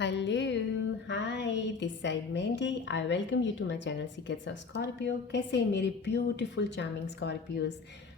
Hello hi this side Mandy I welcome you to my channel secrets of Scorpio. कैसे हैं मेरे beautiful charming Scorpios.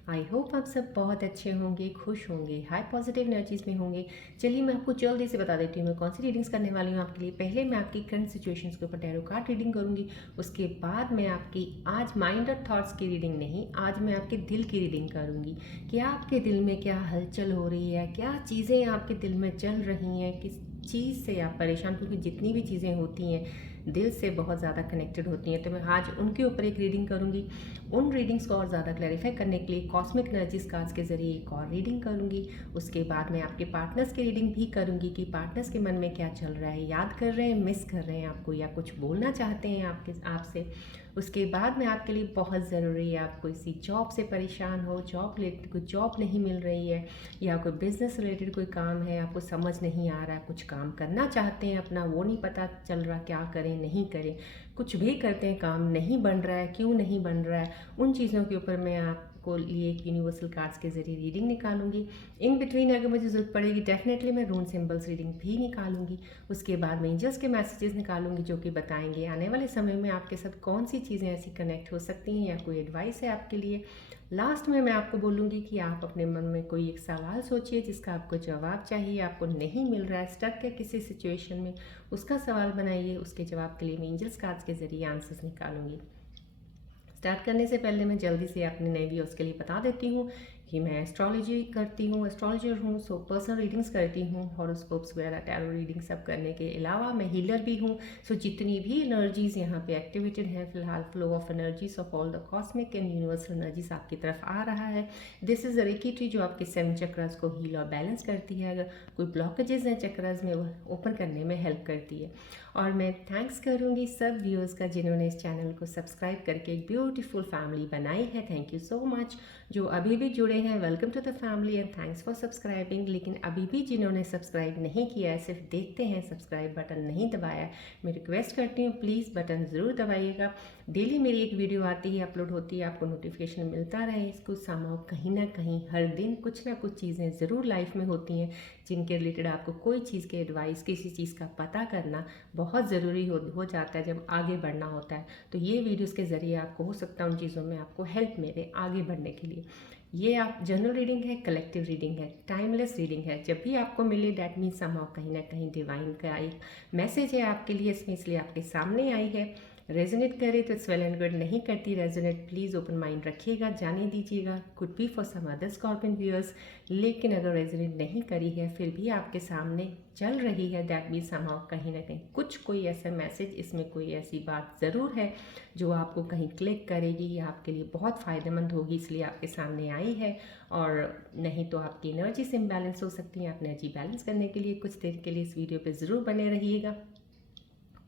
I hope आप सब बहुत अच्छे होंगे, खुश होंगे, हाई पॉजिटिव एनर्जीज में होंगे। चलिए मैं आपको जल्दी से बता देती हूँ मैं कौन सी रीडिंग्स करने वाली हूँ आपके लिए। पहले मैं आपकी करंट सिचुएशंस के ऊपर टैरो कार्ड रीडिंग करूँगी। उसके बाद मैं आपकी आज माइंड और थॉट्स की रीडिंग नहीं, आज मैं आपके दिल की रीडिंग करूँगी। क्या आपके दिल में क्या हलचल हो रही है, क्या चीज़ें आपके दिल में चल रही हैं, किस चीज़ से आप परेशान, क्योंकि जितनी भी चीज़ें होती हैं दिल से बहुत ज़्यादा कनेक्टेड होती हैं। तो मैं आज उनके ऊपर एक रीडिंग करूँगी। उन रीडिंग्स को और ज़्यादा क्लैरिफाई करने के लिए कॉस्मिक एनर्जीज कार्ड्स के ज़रिए एक और रीडिंग करूँगी। उसके बाद मैं आपके पार्टनर्स की रीडिंग भी करूँगी कि पार्टनर्स के मन में क्या चल रहा है, याद कर रहे हैं, मिस कर रहे हैं आपको, या कुछ बोलना चाहते हैं आपसे। उसके बाद में आपके लिए बहुत ज़रूरी है, आप किसी जॉब से परेशान हो, जॉब रिलेटेड कोई जॉब नहीं मिल रही है, या कोई बिजनेस रिलेटेड कोई काम है आपको समझ नहीं आ रहा है, कुछ काम करना चाहते हैं अपना, वो नहीं पता चल रहा क्या करें नहीं करें, कुछ भी करते हैं काम नहीं बन रहा है, क्यों नहीं बन रहा है, उन चीज़ों के ऊपर मैं आपको लिए एक यूनिवर्सल कार्ड्स के ज़रिए रीडिंग निकालूंगी। इन बिटवीन अगर मुझे ज़रूरत पड़ेगी डेफिनेटली मैं रून सिंबल्स रीडिंग भी निकालूंगी। उसके बाद मैं एंजल्स के मैसेजेस निकालूंगी जो कि बताएंगे आने वाले समय में आपके साथ कौन सी चीज़ें ऐसी कनेक्ट हो सकती हैं, या कोई एडवाइस है आपके लिए। लास्ट में मैं आपको बोलूँगी कि आप अपने मन में कोई एक सवाल सोचिए जिसका आपको जवाब चाहिए, आपको नहीं मिल रहा है, स्टक है किसी सिचुएशन में, उसका सवाल बनाइए। उसके जवाब के लिए मैं एंजल्स कार्ड्स के ज़रिए आंसर्स निकालूंगी। स्टार्ट करने से पहले मैं जल्दी से अपने नए व्यूअर्स के लिए बता देती हूँ कि मैं एस्ट्रोलॉजी करती हूँ, एस्ट्रोलॉजर हूँ, सो पर्सनल रीडिंग्स करती हूँ, हॉरोस्कोप्स वगैरह टैरो रीडिंग सब करने के अलावा मैं हीलर भी हूँ। सो जितनी भी एनर्जीज़ यहाँ पे एक्टिवेटेड हैं फिलहाल, flow of energies of all the cosmic and universal energies आपकी तरफ आ रहा है। This is a reiki tree जो आपके 7 चक्रास को हील और बैलेंस करती है। अगर कोई ब्लॉकेजेस हैं चक्रास में, वो ओपन करने में हेल्प करती है। और मैं थैंक्स करूँगी सब व्यूअर्स का जिन्होंने इस चैनल को सब्सक्राइब करके एक ब्यूटीफुल फैमिली बनाई है। Thank you so much. जो अभी भी जुड़े हैं, welcome to the family and thanks for subscribing. लेकिन अभी भी जिन्होंने सब्सक्राइब नहीं किया है, सिर्फ देखते हैं, सब्सक्राइब बटन नहीं दबाया है, मैं रिक्वेस्ट करती हूँ प्लीज़ बटन ज़रूर दबाइएगा। डेली मेरी एक वीडियो आती है, अपलोड होती है, आपको नोटिफिकेशन मिलता रहे। इसको समाओ कहीं ना कहीं हर दिन कुछ ना कुछ चीज़ें ज़रूर लाइफ में होती हैं जिनके रिलेटेड आपको कोई चीज़ के एडवाइस, किसी चीज़ का पता करना बहुत ज़रूरी हो जाता है जब आगे बढ़ना होता है। तो ये वीडियोस के ज़रिए आपको हो सकता है उन चीज़ों में आपको हेल्प मिले आगे बढ़ने के लिए। ये आप जनरल रीडिंग है, कलेक्टिव रीडिंग है, टाइमलेस रीडिंग है। जब भी आपको मिले डैट मीन्स समहाउ कहीं ना कहीं डिवाइन का एक मैसेज है आपके लिए इसमें, इसलिए आपके सामने आई है। रेजोनेट करे तो इट्स वेल एंड गुड, नहीं करती रेजोनेट प्लीज़ ओपन माइंड रखिएगा, जाने दीजिएगा। Could be for some other Scorpion viewers. लेकिन अगर रेजोनेट नहीं करी है फिर भी आपके सामने चल रही है, दैट मीन्स समहाउ कहीं ना कहीं कुछ कोई ऐसा मैसेज, इसमें कोई ऐसी बात ज़रूर है जो आपको कहीं क्लिक करेगी या आपके लिए बहुत फ़ायदेमंद होगी, इसलिए आपके सामने आई है। और नहीं तो आपकी एनर्जी से इम्बैलेंस हो सकती है। आप एनर्जी बैलेंस करने के लिए कुछ देर के लिए इस वीडियो पे ज़रूर बने रहिएगा।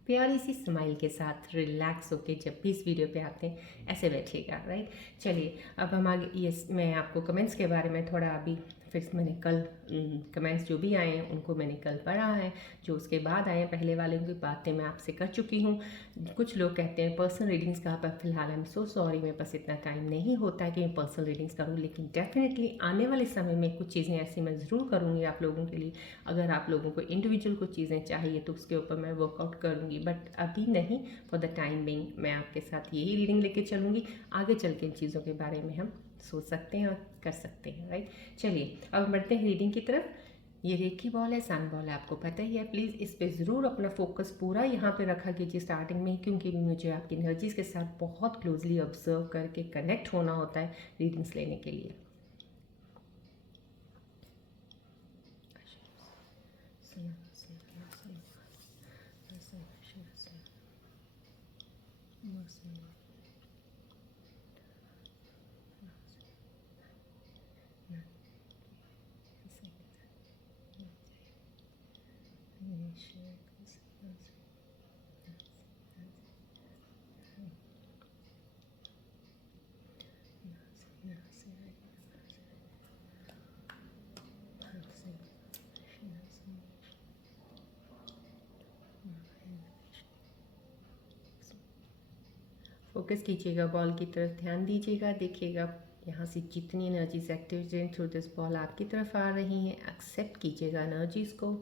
प्यारी सी स्माइल के साथ रिलैक्स होके जब भी इस वीडियो पे आते हैं ऐसे बैठिएगा, राइट। चलिए अब हम आगे, ये मैं आपको कमेंट्स के बारे में थोड़ा अभी फिर मैंने कल कमेंट्स जो भी आए हैं उनको मैंने कल पढ़ा है, जो उसके बाद आए हैं पहले वाले की बातें मैं आपसे कर चुकी हूँ। कुछ लोग कहते हैं पर्सनल रीडिंग्स का, पर फिलहाल आई एम सो सॉरी मेरे पास इतना टाइम नहीं होता है कि मैं पर्सनल रीडिंग्स करूँ, लेकिन डेफिनेटली आने वाले समय में कुछ चीज़ें ऐसी मैं ज़रूर करूँगी आप लोगों के लिए। अगर आप लोगों को इंडिविजुअल कुछ चीज़ें चाहिए तो उसके ऊपर मैं वर्कआउट करूँगी, बट अभी नहीं। फॉर द टाइम बिंग मैं आपके साथ यही रीडिंग लेके चलूँगी। आगे चल के इन चीज़ों के बारे में हम सोच सकते हैं और कर सकते हैं, राइट। चलिए अब बढ़ते हैं रीडिंग की तरफ। ये रेकी बॉल है, सन बॉल है, आपको पता ही है। प्लीज़ इस पे ज़रूर अपना फोकस पूरा यहाँ पे रखा कीजिए स्टार्टिंग में, क्योंकि मुझे आपकी एनर्जीज़ के साथ बहुत क्लोजली ऑब्जर्व करके कनेक्ट होना होता है रीडिंग्स लेने के लिए। फोकस कीजिएगा, बॉल की तरफ ध्यान दीजिएगा, देखिएगा यहाँ से जितनी energies activated through this ball आपकी तरफ आ रही हैं, एक्सेप्ट कीजिएगा एनर्जीज़ को।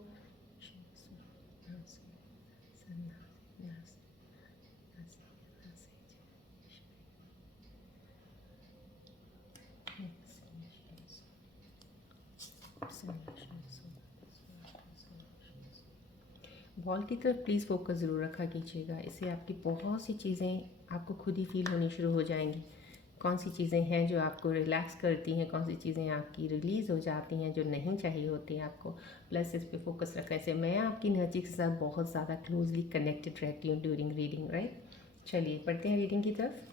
बॉल की तरफ प्लीज़ फोकस ज़रूर रखा कीजिएगा, इससे आपकी बहुत सी चीज़ें आपको खुद ही फील होनी शुरू हो जाएंगी। कौन सी चीज़ें हैं जो आपको रिलैक्स करती हैं, कौन सी चीज़ें आपकी रिलीज़ हो जाती हैं जो नहीं चाहिए होती हैं आपको। प्लस इस पे फोकस रखा, ऐसे मैं आपकी एनर्जी के साथ बहुत ज़्यादा क्लोजली कनेक्टेड रहती हूँ ड्यूरिंग रीडिंग, राइट। चलिए पढ़ते हैं रीडिंग की तरफ।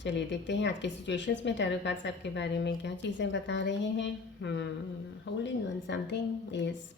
चलिए देखते हैं आज के सिचुएशंस में टैरो कार्ड्स आपके बारे में क्या चीज़ें बता रहे हैं। Holding on something is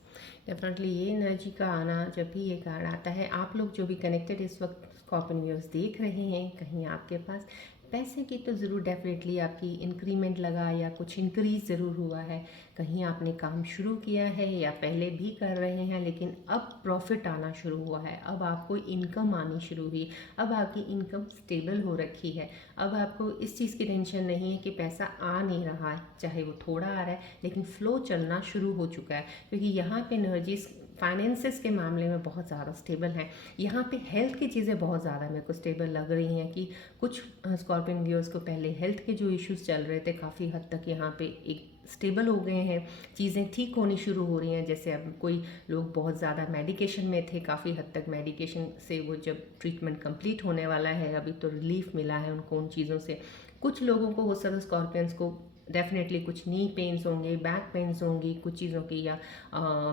definitely ये एनर्जी का आना, जब भी ये कार्ड आता है, आप लोग जो भी कनेक्टेड इस वक्त स्कॉर्पियन व्यूअर्स देख रहे हैं, कहीं आपके पास पैसे की तो ज़रूर डेफिनेटली आपकी इंक्रीमेंट लगा या कुछ इंक्रीज ज़रूर हुआ है। कहीं आपने काम शुरू किया है या पहले भी कर रहे हैं, लेकिन अब प्रॉफिट आना शुरू हुआ है, अब आपको इनकम आनी शुरू हुई, अब आपकी इनकम स्टेबल हो रखी है। अब आपको इस चीज़ की टेंशन नहीं है कि पैसा आ नहीं रहा है, चाहे वो थोड़ा आ रहा है लेकिन फ्लो चलना शुरू हो चुका है, क्योंकि यहाँ पे एनर्जीज फाइनेंसेस के मामले में बहुत ज़्यादा स्टेबल हैं। यहाँ पे हेल्थ की चीज़ें बहुत ज़्यादा मेरे को स्टेबल लग रही हैं कि कुछ स्कॉर्पियन व्यूअर्स को पहले हेल्थ के जो इश्यूज चल रहे थे काफ़ी हद तक यहाँ पे एक स्टेबल हो गए हैं, चीज़ें ठीक होनी शुरू हो रही हैं। जैसे अब कोई लोग बहुत ज़्यादा मेडिकेशन में थे, काफ़ी हद तक मेडिकेशन से वो जब ट्रीटमेंट कंप्लीट होने वाला है, अभी तो रिलीफ मिला है उनको उन चीज़ों से। कुछ लोगों को हो सकता है स्कॉर्पियंस को डेफिनेटली कुछ नी पेन्स होंगे, बैक पेन्स होंगी कुछ चीज़ों की, या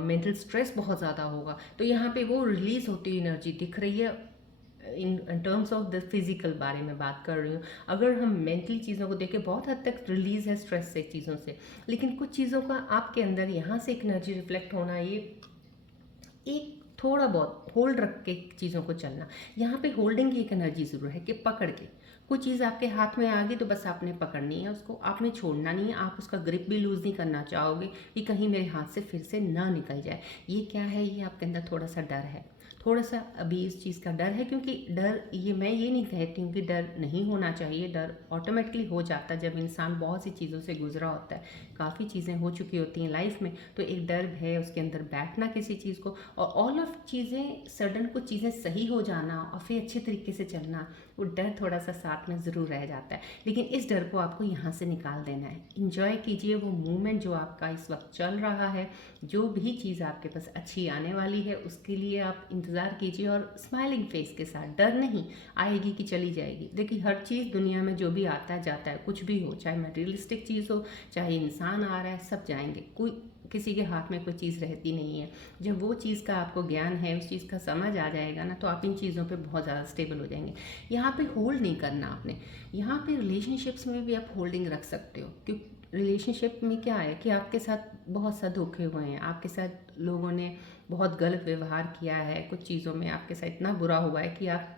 मेंटल स्ट्रेस बहुत ज़्यादा होगा, तो यहाँ पे वो रिलीज़ होती हुई एनर्जी दिख रही है। In terms of the physical बारे में बात कर रही हूँ। अगर हम मेंटली चीज़ों को देखें, बहुत हद तक रिलीज़ है स्ट्रेस से, चीज़ों से, लेकिन कुछ चीज़ों का आपके अंदर यहाँ से एक एनर्जी रिफ्लेक्ट होना, ये एक थोड़ा बहुत होल्ड रख के चीज़ों को चलना। यहाँ पे होल्डिंग की एक एनर्जी ज़रूर है कि पकड़ के कोई चीज़ आपके हाथ में आ गई तो बस आपने पकड़नी है उसको, आपने छोड़ना नहीं है। आप उसका ग्रिप भी लूज़ नहीं करना चाहोगे कि कहीं मेरे हाथ से फिर से ना निकल जाए। ये क्या है, ये आपके अंदर थोड़ा सा डर है, थोड़ा सा अभी इस चीज़ का डर है। क्योंकि डर, ये मैं ये नहीं कहती हूँ कि डर नहीं होना चाहिए, डर ऑटोमेटिकली हो जाता है जब इंसान बहुत सी चीज़ों से गुजरा होता है, काफ़ी चीज़ें हो चुकी होती हैं लाइफ में, तो एक डर है उसके अंदर बैठना किसी चीज़ को, और ऑल ऑफ चीज़ें सडन कुछ चीज़ें सही हो जाना और फिर अच्छे तरीके से चलना, वो डर थोड़ा सा साथ में ज़रूर रह जाता है। लेकिन इस डर को आपको यहाँ से निकाल देना है। इंजॉय कीजिए वो मूवमेंट जो आपका इस वक्त चल रहा है, जो भी चीज़ आपके पास अच्छी आने वाली है उसके लिए आप इंतज़ार कीजिए, और स्माइलिंग फेस के साथ। डर नहीं, आएगी कि चली जाएगी। देखिए हर चीज़ दुनिया में जो भी आता है जाता है, कुछ भी हो, चाहे मटेरियलिस्टिक चीज़ हो, चाहे इंसान आ रहा है, सब जाएंगे, कोई किसी के हाथ में कोई चीज़ रहती नहीं है। जब वो चीज़ का आपको ज्ञान है, उस चीज़ का समझ आ जाएगा ना, तो आप इन चीज़ों पे बहुत ज़्यादा स्टेबल हो जाएंगे। यहाँ पे होल्ड नहीं करना आपने। यहाँ पे रिलेशनशिप्स में भी आप होल्डिंग रख सकते हो, क्योंकि रिलेशनशिप में क्या है कि आपके साथ बहुत सा धोखे हुए हैं, आपके साथ लोगों ने बहुत गलत व्यवहार किया है, कुछ चीज़ों में आपके साथ इतना बुरा हुआ है कि आप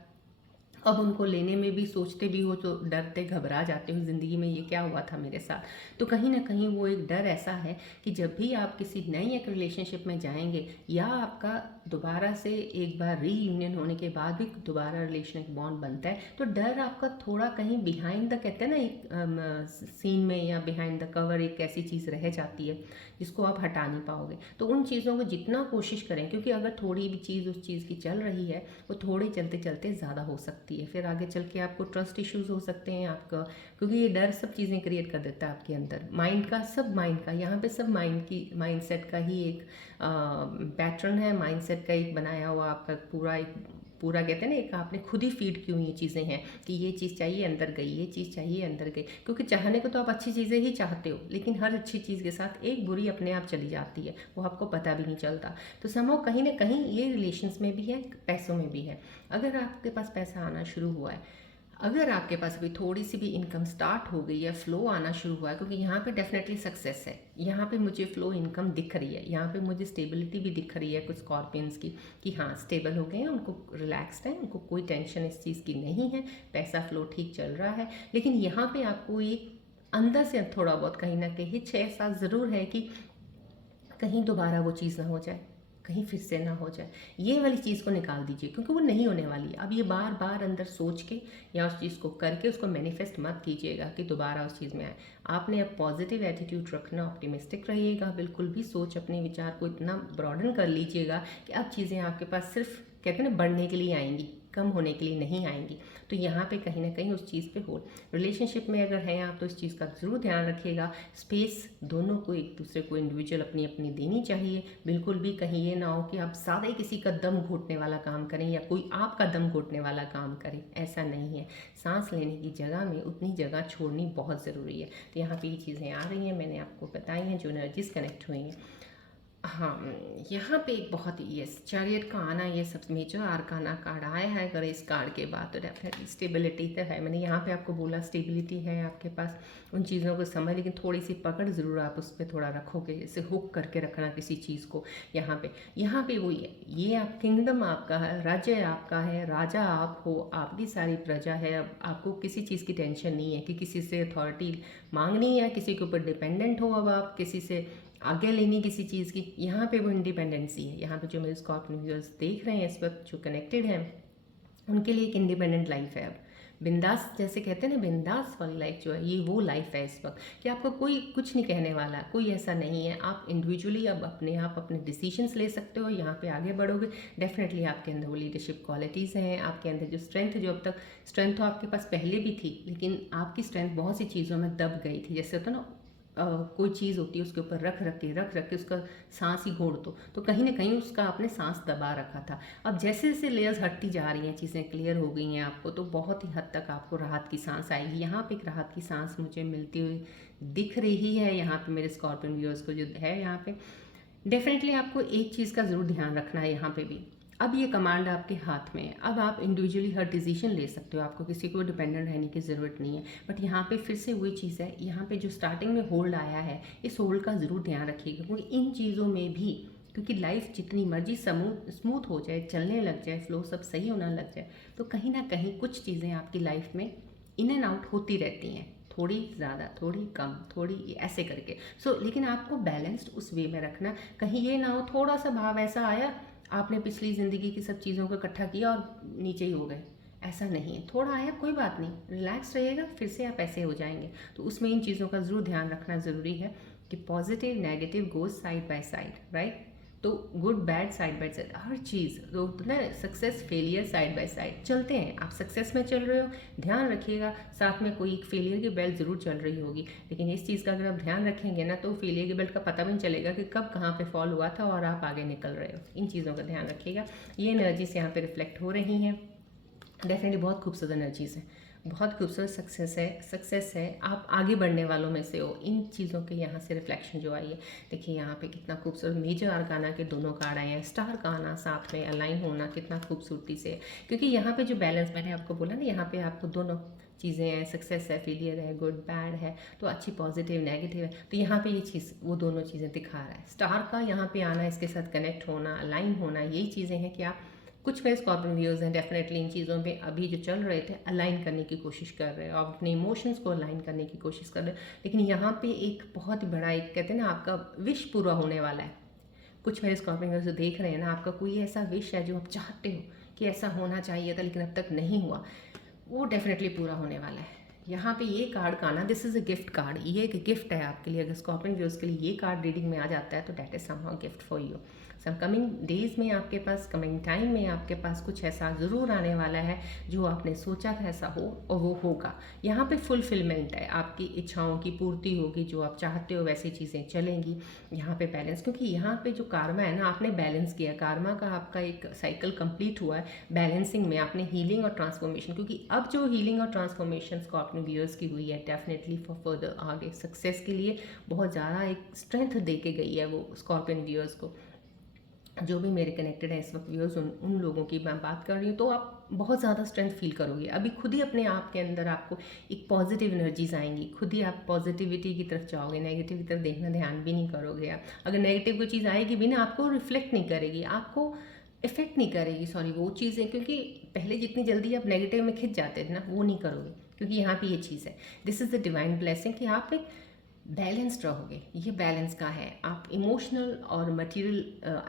अब उनको लेने में भी सोचते भी हो तो डरते घबरा जाते हो, ज़िंदगी में ये क्या हुआ था मेरे साथ। तो कहीं ना कहीं वो एक डर ऐसा है कि जब भी आप किसी नई एक रिलेशनशिप में जाएंगे, या आपका दोबारा से एक बार रीयूनियन होने के बाद भी दोबारा रिलेशन एक बॉन्ड बनता है, तो डर आपका थोड़ा कहीं बिहाइंड द, कहते हैं ना, एक सीन में या बिहाइंड द कवर एक ऐसी चीज़ रह जाती है जिसको आप हटा नहीं पाओगे। तो उन चीज़ों को जितना कोशिश करें, क्योंकि अगर थोड़ी भी चीज़ उस चीज़ की चल रही है, वो थोड़ी चलते चलते ज़्यादा हो सकती है, फिर आगे चल के आपको ट्रस्ट इश्यूज हो सकते हैं आपका, क्योंकि ये डर सब चीज़ें क्रिएट कर देता है आपके अंदर। माइंड का यहाँ पे सब माइंडसेट का ही एक पैटर्न है, माइंडसेट का एक बनाया हुआ आपका पूरा कहते हैं ना, एक आपने खुद ही फीड की हुई ये चीज़ें हैं कि ये चीज़ चाहिए अंदर गई, ये चीज़ चाहिए अंदर गई। क्योंकि चाहने को तो आप अच्छी चीज़ें ही चाहते हो, लेकिन हर अच्छी चीज़ के साथ एक बुरी अपने आप चली जाती है, वो आपको पता भी नहीं चलता। तो समहाउ कहीं ना कहीं ये रिलेशंस में भी है, पैसों में भी है। अगर आपके पास पैसा आना शुरू हुआ है, अगर आपके पास अभी थोड़ी सी भी इनकम स्टार्ट हो गई है, फ्लो आना शुरू हुआ है, क्योंकि यहाँ पे डेफिनेटली सक्सेस है, यहाँ पे मुझे फ्लो इनकम दिख रही है, यहाँ पे मुझे स्टेबिलिटी भी दिख रही है कुछ स्कॉर्पियंस की, कि हाँ स्टेबल हो गए हैं, उनको रिलैक्स्ड है, उनको कोई टेंशन इस चीज़ की नहीं है, पैसा फ्लो ठीक चल रहा है। लेकिन यहाँ पे आपको एक अंदर से थोड़ा बहुत कहीं ना कहीं हिच एहसास ज़रूर है कि कहीं दोबारा वो चीज़ ना हो जाए, कहीं फिर से ना हो जाए। ये वाली चीज़ को निकाल दीजिए, क्योंकि वो नहीं होने वाली। अब ये बार बार अंदर सोच के या उस चीज़ को करके उसको मैनिफेस्ट मत कीजिएगा कि दोबारा उस चीज़ में आए। आपने अब पॉजिटिव एटीट्यूड रखना, ऑप्टिमिस्टिक रहिएगा, बिल्कुल भी सोच अपने विचार को इतना ब्रॉडन कर लीजिएगा कि अब चीज़ें आपके पास सिर्फ कहते हैं ना बढ़ने के लिए आएंगी, कम होने के लिए नहीं आएंगी। तो यहाँ पे कहीं ना कहीं उस चीज़ पे हो, रिलेशनशिप में अगर हैं आप तो इस चीज़ का ज़रूर ध्यान रखिएगा। स्पेस दोनों को एक दूसरे को इंडिविजुअल अपनी अपनी देनी चाहिए। बिल्कुल भी कहीं ये ना हो कि आप ज़्यादा ही किसी का दम घोटने वाला काम करें या कोई आपका दम घोटने वाला काम करे, ऐसा नहीं है। सांस लेने की जगह में उतनी जगह छोड़नी बहुत ज़रूरी है। तो यहाँ पे ये चीज़ें आ रही हैं, मैंने आपको बताई हैं, जो एनर्जीज कनेक्ट हुई हैं। हाँ, यहाँ पे एक बहुत ही यस चैरियट का आना, ये सब मेजर आर्काना कार्ड आया है। अगर इस कार्ड के बाद तो डेफिनेटली स्टेबिलिटी तो है। मैंने यहाँ पे आपको बोला स्टेबिलिटी है आपके पास, उन चीज़ों को समझ, लेकिन थोड़ी सी पकड़ ज़रूर आप उस पर थोड़ा रखोगे, जैसे हुक करके रखना किसी चीज़ को। यहाँ पे वही है, ये आप किंगडम आपका है, राज्य आपका है, राजा आप हो, आपकी सारी प्रजा है। अब आपको किसी चीज़ की टेंशन नहीं है कि किसी से अथॉरिटी मांगनी है, किसी के ऊपर डिपेंडेंट हो, अब आप किसी से आगे लेनी किसी चीज़ की। यहाँ पे वो इंडिपेंडेंसी है। यहाँ पे जो मेरे स्कॉर्पियो व्यूअर्स देख रहे हैं इस वक्त, जो कनेक्टेड हैं, उनके लिए एक इंडिपेंडेंट लाइफ है। अब बिंदास, जैसे कहते हैं ना, बिंदास वाली लाइफ जो है, ये वो लाइफ है इस वक्त कि आपको कोई कुछ नहीं कहने वाला, कोई ऐसा नहीं है। आप इंडिविजुअली अब अपने डिसीजंस ले सकते हो, यहाँ पे आगे बढ़ोगे। डेफिनेटली आपके अंदर वो लीडरशिप क्वालिटीज़ हैं, आपके अंदर जो स्ट्रेंथ, जो अब तक स्ट्रेंथ तो आपके पास पहले भी थी, लेकिन आपकी स्ट्रेंथ बहुत सी चीज़ों में दब गई थी। जैसे होता ना, कोई चीज़ होती है उसके ऊपर रख के उसका सांस ही घोड़ दो, तो कहीं ना कहीं उसका आपने सांस दबा रखा था। अब जैसे जैसे लेयर्स हटती जा रही हैं, चीज़ें क्लियर हो गई हैं आपको, तो बहुत ही हद तक आपको राहत की सांस आएगी। यहाँ पे एक राहत की सांस मुझे मिलती हुई दिख रही है। यहाँ पे मेरे स्कॉर्पियन व्यूअर्स को जो है, यहाँ पे डेफिनेटली आपको एक चीज़ का ज़रूर ध्यान रखना है। यहाँ पे भी अब ये कमांड आपके हाथ में है। अब आप इंडिविजुअली हर डिसीजन ले सकते हो, आपको किसी को डिपेंडेंट रहने की ज़रूरत नहीं है। बट यहाँ पे फिर से वही चीज़ है, यहाँ पे जो स्टार्टिंग में होल्ड आया है, इस होल्ड का ज़रूर ध्यान रखिएगा, क्योंकि इन चीज़ों में भी, क्योंकि लाइफ जितनी मर्जी स्मूथ हो जाए, चलने लग जाए, फ्लो सब सही होना लग जाए, तो कहीं ना कहीं कुछ चीज़ें आपकी लाइफ में इन एंड आउट होती रहती हैं, थोड़ी ज़्यादा, थोड़ी कम, थोड़ी ऐसे करके। लेकिन आपको बैलेंस्ड उस वे में रखना। कहीं ये ना हो थोड़ा सा भाव ऐसा आया, आपने पिछली ज़िंदगी की सब चीज़ों को इकट्ठा किया और नीचे ही हो गए, ऐसा नहीं है। थोड़ा आया कोई बात नहीं, रिलैक्स रहिएगा, फिर से आप ऐसे हो जाएंगे। तो उसमें इन चीज़ों का ज़रूर ध्यान रखना ज़रूरी है कि positive negative goes side by side, right. तो good bad side by side, हर चीज़ तो ना, success failure side by side चलते हैं। आप सक्सेस में चल रहे हो, ध्यान रखिएगा, साथ में कोई एक फेलियर की बेल्ट ज़रूर चल रही होगी, लेकिन इस चीज़ का अगर आप ध्यान रखेंगे ना, तो फेलियर की बेल्ट का पता भी नहीं चलेगा कि कब कहाँ पे फॉल हुआ था और आप आगे निकल रहे हो। इन चीज़ों का ध्यान रखिएगा। ये एनर्जीज यहाँ पे रिफ्लेक्ट हो रही हैं, डेफिनेटली बहुत खूबसूरत एनर्जीज हैं, बहुत खूबसूरत सक्सेस है। आप आगे बढ़ने वालों में से हो। इन चीज़ों के यहाँ से रिफ्लेक्शन जो आई है, देखिए यहाँ पे कितना खूबसूरत मेजर आर्काना के दोनों कार्ड आए हैं। स्टार का आना, साथ में अलाइन होना कितना खूबसूरती से, क्योंकि यहाँ पे जो बैलेंस मैंने आपको बोला ना, यहाँ पे आपको दोनों चीज़ें हैं, सक्सेस है, फेलियर है, गुड बैड है, तो अच्छी पॉजिटिव नेगेटिव है, तो यहाँ पे ये चीज़ वो दोनों चीज़ें दिखा रहा है। स्टार का यहाँ पे आना, इसके साथ कनेक्ट होना, अलाइन होना, यही चीज़ें हैं कि आप, कुछ मेरे स्कॉर्पियन व्यूअर्स हैं डेफिनेटली इन चीज़ों पे अभी जो चल रहे थे अलाइन करने की कोशिश कर रहे हो, आप अपने इमोशंस को अलाइन करने की कोशिश कर रहे हो। लेकिन यहाँ पे एक बहुत ही बड़ा, एक कहते हैं ना, आपका विश पूरा होने वाला है। कुछ मेरे स्कॉर्पियो जो देख रहे हैं ना, आपका कोई ऐसा विश है जो आप चाहते हो कि ऐसा होना चाहिए था लेकिन अब तक नहीं हुआ, वो डेफिनेटली पूरा होने वाला है। यहाँ पे ये कार्ड का ना, this is a gift card, ये एक गिफ्ट है आपके लिए। अगर स्कॉर्पियन व्यूअर्स के लिए ये कार्ड रीडिंग में आ जाता है तो that is somehow gift for you. Some coming days में आपके पास, कमिंग टाइम में आपके पास कुछ ऐसा ज़रूर आने वाला है जो आपने सोचा था ऐसा हो, और वो होगा। यहाँ पे फुलफिलमेंट है, आपकी इच्छाओं की पूर्ति होगी, जो आप चाहते हो वैसी चीज़ें चलेंगी। यहाँ पे बैलेंस, क्योंकि यहाँ पे जो कार्मा है ना, आपने बैलेंस किया, कार्मा का आपका एक साइकिल कंप्लीट हुआ है बैलेंसिंग में, आपने हीलिंग और ट्रांसफॉर्मेशन, क्योंकि अब जो हीलिंग और ट्रांसफॉर्मेशन को अपने व्यूअर्स की हुई है डेफिनेटली फॉर फर्दर आगे सक्सेस के लिए बहुत ज़्यादा एक स्ट्रेंथ दे के गई है वो स्कॉर्पियन व्यूअर्स को। जो भी मेरे कनेक्टेड है इस वक्त व्यूअर्स, उन लोगों की मैं बात कर रही हूँ, तो आप बहुत ज़्यादा स्ट्रेंथ फील करोगे। अभी खुद ही अपने आप के अंदर आपको एक पॉजिटिव एनर्जीज आएंगी, खुद ही आप पॉजिटिविटी की तरफ जाओगे, नेगेटिव की तरफ देखना ध्यान भी नहीं करोगे आप। अगर नेगेटिव कोई चीज़ आएगी भी ना, आपको रिफ्लेक्ट नहीं करेगी, आपको इफेक्ट नहीं करेगी, सॉरी वो चीज़ें, क्योंकि पहले जितनी जल्दी आप नेगेटिव में खिंच जाते थे ना, वो नहीं करोगे, क्योंकि यहाँ पे ये चीज़ है, this is the divine blessing कि आप एक बैलेंस्ड रहोगे। ये बैलेंस का है, आप इमोशनल और मटेरियल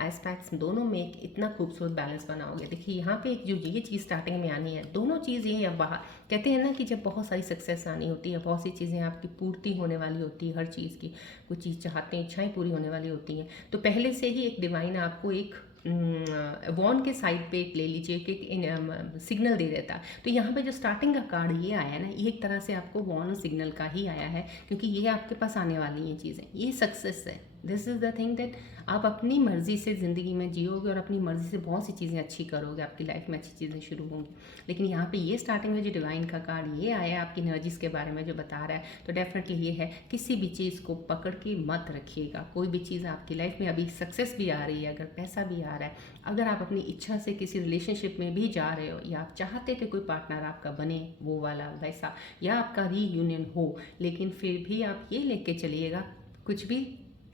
एस्पेक्ट्स दोनों में एक इतना खूबसूरत बैलेंस बनाओगे। देखिए यहाँ पे एक जो ये चीज़ स्टार्टिंग में आनी है, दोनों चीज़ ये है, बाहर कहते हैं ना कि जब बहुत सारी सक्सेस आनी होती है, बहुत सी चीज़ें आपकी पूर्ति होने वाली होती है, हर चीज़ की कुछ चीज़ चाहते हैं, इच्छाएं पूरी होने वाली होती हैं, तो पहले से ही एक डिवाइन आपको एक वॉन के साइड पे एक ले लीजिए कि सिग्नल दे देता। तो यहाँ पे जो स्टार्टिंग का कार्ड ये आया है ना, ये एक तरह से आपको वॉन सिग्नल का ही आया है, क्योंकि ये आपके पास आने वाली हैं चीज़ें, ये सक्सेस है। This is the thing that आप अपनी मर्ज़ी से ज़िंदगी में जियोगे और अपनी मर्ज़ी से बहुत सी चीज़ें अच्छी करोगे, आपकी लाइफ में अच्छी चीज़ें शुरू होंगी। लेकिन यहाँ पे ये स्टार्टिंग में जो डिवाइन का कार्ड ये आया है आपकी एनर्जीज़ के बारे में जो बता रहा है, तो डेफिनेटली ये है, किसी भी चीज़ को पकड़ के मत रखिएगा। कोई भी चीज़ आपकी लाइफ में अभी सक्सेस भी आ रही है, अगर पैसा भी आ रहा है, अगर आप अपनी इच्छा से किसी रिलेशनशिप में भी जा रहे हो, या आप चाहते कि कोई पार्टनर आपका बने वो वाला वैसा, या आपका रीयूनियन हो, लेकिन फिर भी आप ये लेके चलिएगा, कुछ भी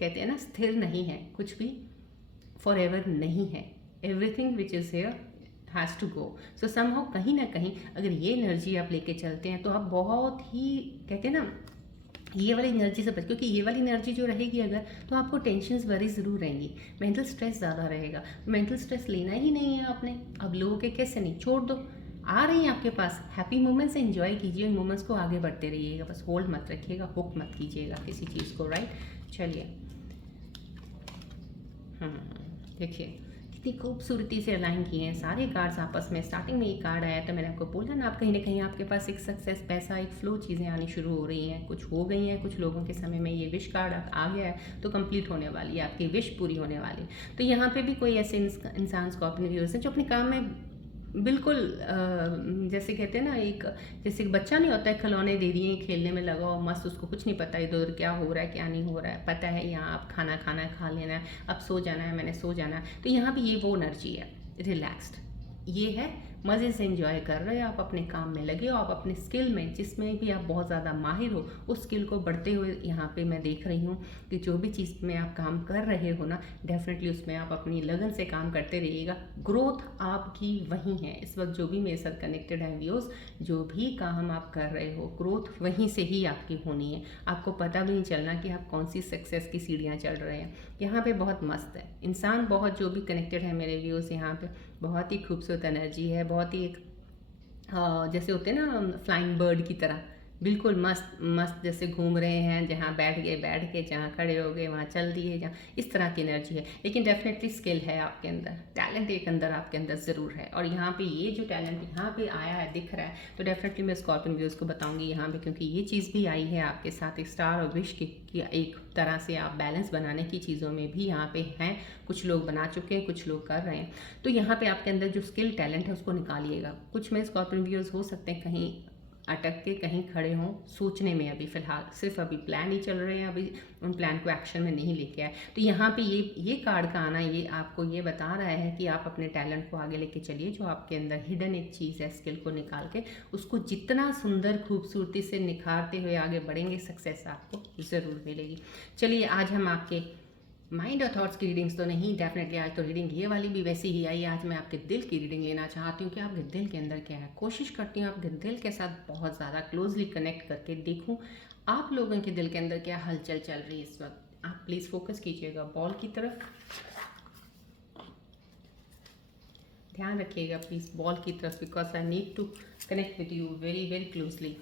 कहते हैं ना स्थिर नहीं है, कुछ भी फॉर एवर नहीं है, everything which is here has to go. So somehow कहीं ना कहीं अगर ये एनर्जी आप लेके चलते हैं तो आप बहुत ही कहते हैं ना ये वाली एनर्जी से बच, क्योंकि ये वाली एनर्जी जो रहेगी अगर, तो आपको टेंशन्स वरी ज़रूर रहेंगी, मेंटल स्ट्रेस ज़्यादा रहेगा। मेंटल स्ट्रेस लेना ही नहीं है आपने, अब लोगों के कैसे नहीं, छोड़ दो, आ रही हैं आपके पास हैप्पी मोमेंट्स, एंजॉय कीजिए उन मोमेंट्स को, आगे बढ़ते रहिएगा, बस होल्ड मत रखिएगा, हुक मत कीजिएगा किसी चीज़ को, राइट। चलिए देखिए कितनी खूबसूरती से अलाइन किए हैं सारे कार्ड्स आपस में। स्टार्टिंग में ये कार्ड आया तो मैंने आपको बोला ना, आप कहीं ना कहीं आपके पास एक सक्सेस, पैसा, एक फ्लो चीज़ें आनी शुरू हो रही हैं, कुछ हो गई हैं कुछ लोगों के समय में। ये विश कार्ड आ गया है तो कंप्लीट होने वाली है, आपकी विश पूरी होने वाली है। तो यहाँ पे भी कोई ऐसे इंसान को अपने व्यूअर्स हैं जो अपने काम में बिल्कुल जैसे कहते हैं ना, एक जैसे एक बच्चा नहीं होता है, खिलौने दे दिए खेलने में लगा और मस्त, उसको कुछ नहीं पता इधर उधर क्या हो रहा है क्या नहीं हो रहा है, पता है यहाँ आप खाना खाना है, खा लेना है, अब सो जाना है, मैंने सो जाना है। तो यहाँ पे ये वो एनर्जी है, रिलैक्स्ड ये है, मज़े से एंजॉय कर रहे हो, आप अपने काम में लगे हो, आप अपने स्किल में जिसमें भी आप बहुत ज़्यादा माहिर हो उस स्किल को बढ़ते हुए यहाँ पे मैं देख रही हूँ कि जो भी चीज़ में आप काम कर रहे हो ना, डेफिनेटली उसमें आप अपनी लगन से काम करते रहिएगा, ग्रोथ आपकी वहीं है। इस वक्त जो भी मेरे साथ कनेक्टेड है व्यूअर्स, जो भी काम आप कर रहे हो, ग्रोथ वहीं से ही आपकी होनी है, आपको पता भी नहीं चलना कि आप कौन सी सक्सेस की सीढ़ियाँ चढ़ रहे हैं। यहाँ पे बहुत मस्त है इंसान, बहुत जो भी कनेक्टेड है मेरे व्यूअर्स, यहाँ पे बहुत ही खूबसूरत एनर्जी है, बहुत ही एक जैसे होते हैं ना फ्लाइंग बर्ड की तरह, बिल्कुल मस्त मस्त जैसे घूम रहे हैं, जहाँ बैठ के, जहाँ खड़े हो गए वहाँ चल दिए, जहाँ इस तरह की एनर्जी है। लेकिन डेफिनेटली स्किल है आपके अंदर, टैलेंट एक अंदर आपके अंदर ज़रूर है। और यहाँ पे ये जो टैलेंट यहाँ पे आया है दिख रहा है, तो डेफिनेटली मैं स्कॉर्पियन व्यूअर्स को बताऊंगी यहाँ पे, क्योंकि ये चीज़ भी आई है आपके साथ, एक स्टार और विश की एक तरह से आप बैलेंस बनाने की चीज़ों में भी यहाँ पे हैं, कुछ लोग बना चुके हैं, कुछ लोग कर रहे हैं। तो यहाँ पे आपके अंदर जो स्किल टैलेंट है उसको निकालिएगा। कुछ में स्कॉर्पियन व्यूअर्स हो सकते हैं कहीं अटक के, कहीं खड़े हों सोचने में, अभी फ़िलहाल सिर्फ अभी प्लान ही चल रहे हैं, अभी उन प्लान को एक्शन में नहीं लेके आए। तो यहाँ पे ये कार्ड का आना ये आपको ये बता रहा है कि आप अपने टैलेंट को आगे लेके चलिए, जो आपके अंदर हिडन एक चीज़ है, स्किल को निकाल के उसको जितना सुंदर खूबसूरती से निखारते हुए आगे बढ़ेंगे, सक्सेस आपको ज़रूर मिलेगी। चलिए आज हम आपके माइंड और थॉट्स की रीडिंग्स तो नहीं, डेफिनेटली आज तो रीडिंग ये वाली भी वैसी ही आई। आज मैं आपके दिल की रीडिंग लेना चाहती हूँ कि आपके दिल के अंदर क्या है। कोशिश करती हूँ आपके दिल के साथ बहुत ज़्यादा क्लोजली कनेक्ट करके देखूँ आप लोगों के दिल के अंदर क्या हलचल चल रही है इस वक्त। आप प्लीज़ फोकस कीजिएगा बॉल की तरफ। ध्यान रखिएगा प्लीज़ बॉल की तरफ, because I need to connect with you very very closely.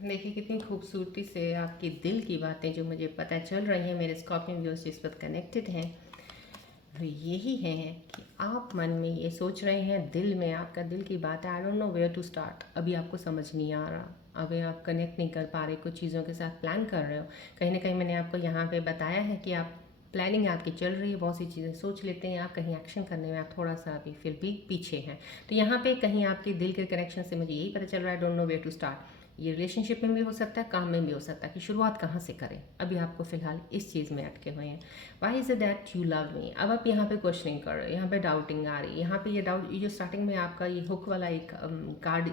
देखिए कितनी खूबसूरती से आपकी दिल की बातें जो मुझे पता चल रही हैं मेरे स्कॉर्पियन व्यूअर्स जिस पर कनेक्टेड हैं, वो यही है कि आप मन में ये सोच रहे हैं, दिल में आपका दिल की बात है, I don't know where to start. अभी आपको समझ नहीं आ रहा, अभी आप कनेक्ट नहीं कर पा रहे, कुछ चीज़ों के साथ प्लान कर रहे हो। कहीं ना कहीं मैंने आपको यहाँ पे बताया है कि आप प्लानिंग आपकी चल रही है, बहुत सी चीज़ें सोच लेते हैं आप, कहीं एक्शन करने में आप थोड़ा सा अभी फिर भी पीछे हैं। तो यहाँ पे कहीं आपके दिल के कनेक्शन से मुझे यही पता चल रहा है, don't know where to start. ये रिलेशनशिप में भी हो सकता है, काम में भी हो सकता है कि शुरुआत कहाँ से करें। अभी आपको फिलहाल इस चीज़ में अटके हुए हैं। Why is it that you love me. अब आप यहाँ पे क्वेश्चनिंग कर रहे हो, यहाँ पे डाउटिंग आ रही है, यहाँ पे ये डाउट, ये जो स्टार्टिंग में आपका ये हुक वाला एक कार्ड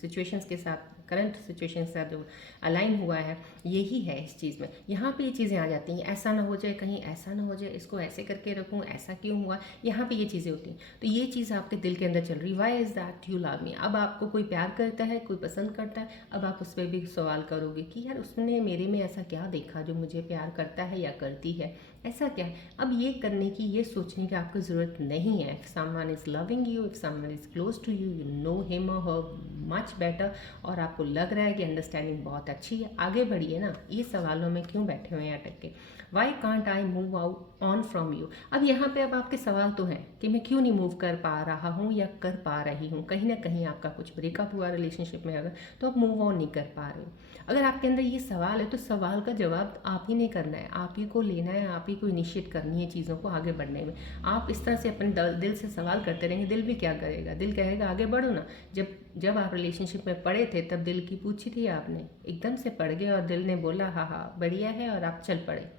सिचुएशंस के साथ, करंट सिचुएशन के साथ जो अलाइन हुआ है, यही है इस चीज़ में। यहाँ पे ये चीज़ें आ जाती हैं, ऐसा ना हो जाए, कहीं ऐसा ना हो जाए, इसको ऐसे करके रखूँ, ऐसा क्यों हुआ, यहाँ पे ये चीज़ें होती हैं। तो ये चीज़ आपके दिल के अंदर चल रही, why is that you love me. अब आपको कोई प्यार करता है, कोई पसंद करता है, अब आप उस पर भी सवाल करोगे कि यार उसने मेरे में ऐसा क्या देखा जो मुझे प्यार करता है या करती है, ऐसा क्या है। अब ये करने की, ये सोचने की आपको ज़रूरत नहीं है। If someone is loving you, if someone is close to you, you know him और हर मच बेटर, और आपको लग रहा है कि अंडरस्टैंडिंग बहुत अच्छी है, आगे बढ़िए ना। ये सवालों में क्यों बैठे हुए हैं अटक के। Why can't I move out on from you. अब यहाँ पे अब आपके सवाल तो हैं कि मैं क्यों नहीं मूव कर पा रहा हूँ या कर पा रही हूँ। कहीं ना कहीं आपका कुछ ब्रेकअप हुआ रिलेशनशिप में अगर, तो आप मूव ऑन नहीं कर पा रहे हो। अगर आपके अंदर ये सवाल है तो सवाल का जवाब आप ही नहीं करना है, आप ही को लेना है, आप ही को इनिशिएट करनी है चीज़ों को आगे बढ़ने में। आप इस तरह से अपने दिल से सवाल करते रहेंगे, दिल भी क्या करेगा, दिल कहेगा आगे बढ़ो ना। जब जब आप रिलेशनशिप में पड़े थे तब दिल की पूछी थी आपने, एकदम से पड़ गए और दिल ने बोला हाँ हाँ बढ़िया है, और आप चल पड़े।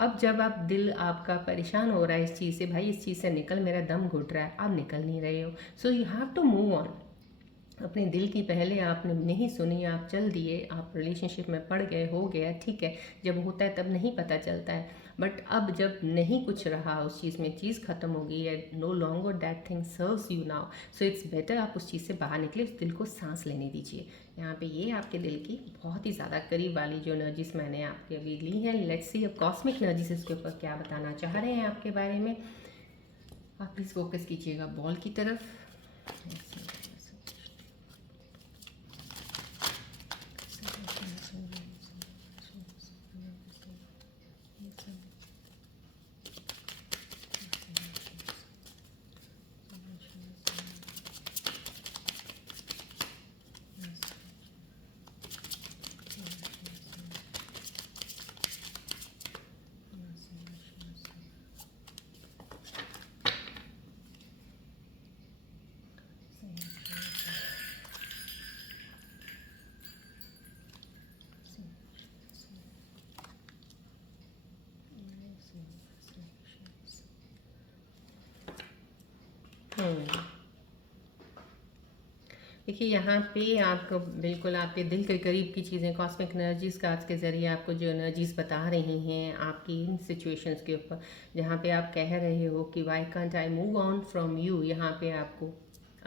अब जब आप, दिल आपका परेशान हो रहा है इस चीज़ से, भाई इस चीज़ से निकल, मेरा दम घुट रहा है, आप निकल नहीं रहे हो, so you have to move on. अपने दिल की पहले आपने नहीं सुनी, आप चल दिए, आप रिलेशनशिप में पड़ गए, हो गया, ठीक है। जब होता है तब नहीं पता चलता है, बट अब जब नहीं कुछ रहा उस चीज़ में, चीज़ खत्म हो गई है, no longer that thing serves you now, so it's better आप उस चीज़ से बाहर निकले, उस दिल को सांस लेने दीजिए। यहाँ पे ये आपके दिल की बहुत ही ज़्यादा करीब वाली जो एनर्जीज मैंने आपके अभी ली हैं, लेट्स सी अब कॉस्मिक एनर्जीज इसके ऊपर क्या बताना चाह रहे हैं आपके बारे में। आप प्लीज़ फोकस कीजिएगा बॉल की तरफ। देखिए यहाँ पे आपको बिल्कुल आपके दिल के करीब की चीज़ें, कॉस्मिक एनर्जीज कार्ड्स के ज़रिए आपको जो एनर्जीज बता रही हैं आपकी इन सिचुएशंस के ऊपर, जहाँ पे आप कह रहे हो कि why can't I move on from you, यहाँ पे आपको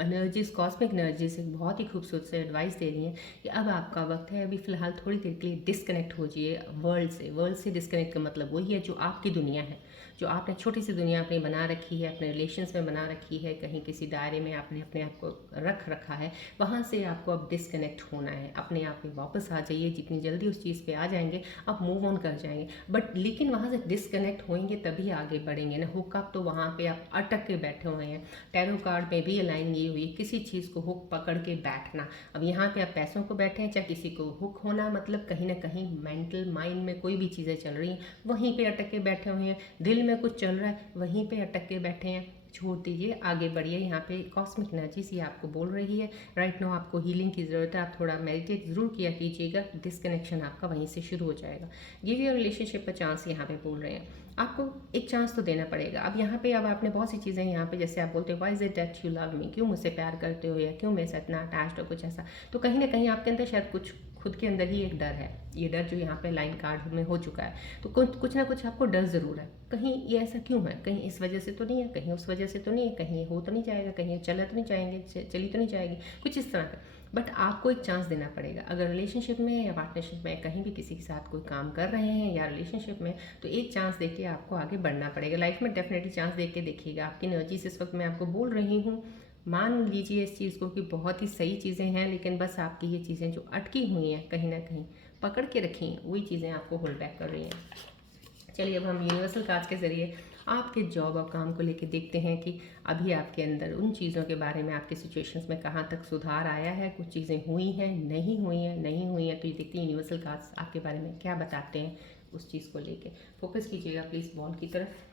एनर्जीज, कॉस्मिक एनर्जीज एक बहुत ही खूबसूरत से एडवाइस दे रही हैं कि अब आपका वक्त है, अभी फ़िलहाल थोड़ी देर के लिए डिस्कनेक्ट हो जाइए वर्ल्ड से डिस्कनेक्ट का मतलब वही है जो आपकी दुनिया है, जो आपने छोटी सी दुनिया अपनी बना रखी है, अपने रिलेशंस में बना रखी है, कहीं किसी दायरे में आपने अपने आप को रख रखा है, वहाँ से आपको अब डिस्कनेक्ट होना है, अपने आप में वापस आ जाइए। जितनी जल्दी उस चीज़ पे आ जाएंगे आप मूव ऑन कर जाएंगे, बट लेकिन वहाँ से डिस्कनेक्ट होंगे तभी आगे बढ़ेंगे ना। हुक अप तो वहाँ पे आप अटक के बैठे हुए हैं। टैरो कार्ड में भी अलाइन ये हुई किसी चीज़ को हुक पकड़ के बैठना। अब यहाँ पे आप पैसों को बैठे हैं, चाहे किसी को हुक होना, मतलब कहीं ना कहीं मेंटल माइंड में कोई भी चीज़ें चल रही हैं, वहीं पे अटक के बैठे हुए हैं। दिल में कुछ चल रहा है, वहीं पे अटक के बैठे हैं। छोड़ दीजिए, आगे बढ़िए। यहाँ पे कॉस्मिक एनर्जीज ये आपको बोल रही है राइट नाउ आपको हीलिंग की ज़रूरत है। आप थोड़ा मेडिटेट ज़रूर किया कीजिएगा, डिस्कनेक्शन आपका वहीं से शुरू हो जाएगा। गिव योर रिलेशनशिप का चांस यहाँ पे बोल रहे हैं, आपको एक चांस तो देना पड़ेगा। अब यहाँ पे अब आपने बहुत सी चीज़ें यहाँ पे, जैसे आप बोलते हो why is it that you love मी, क्यों मुझसे प्यार करते हो या क्यों मेरे साथ इतना अटैच्ड हो, कुछ ऐसा। तो कहीं ना कहीं आपके अंदर शायद कुछ खुद के अंदर ही एक डर है। ये डर जो यहाँ पे लाइन कार्ड में हो चुका है, तो कुछ ना कुछ आपको डर ज़रूर है। कहीं ये ऐसा क्यों है, कहीं इस वजह से तो नहीं है, कहीं उस वजह से तो नहीं है, कहीं ये हो तो नहीं जाएगा, कहीं चला तो नहीं जाएंगे, चली तो नहीं जाएगी, कुछ इस तरह का। बट आपको एक चांस देना पड़ेगा। अगर रिलेशनशिप में या पार्टनरशिप में कहीं भी किसी के साथ कोई काम कर रहे हैं या रिलेशनशिप में, तो एक चांस देके आपको आगे बढ़ना पड़ेगा। लाइफ में डेफिनेटली चांस दे के देखिएगा। आपकी एनर्जीज इस वक्त मैं आपको बोल रही हूँ, मान लीजिए इस चीज़ को कि बहुत ही सही चीज़ें हैं, लेकिन बस आपकी ये चीज़ें जो अटकी हुई हैं कहीं ना कहीं पकड़ के रखी हैं, वही चीज़ें आपको होल्ड बैक कर रही हैं। चलिए अब हम यूनिवर्सल कार्ड्स के ज़रिए आपके जॉब और काम को लेके देखते हैं कि अभी आपके अंदर उन चीज़ों के बारे में, आपके सिचुएशंस में कहाँ तक सुधार आया है, कुछ चीज़ें हुई हैं, नहीं हुई हैं, नहीं हुई हैं। तो ये देखते हैं यूनिवर्सल कार्ड्स आपके बारे में क्या बताते हैं उस चीज़ को लेके। फोकस कीजिएगा प्लीज़ बॉल की तरफ।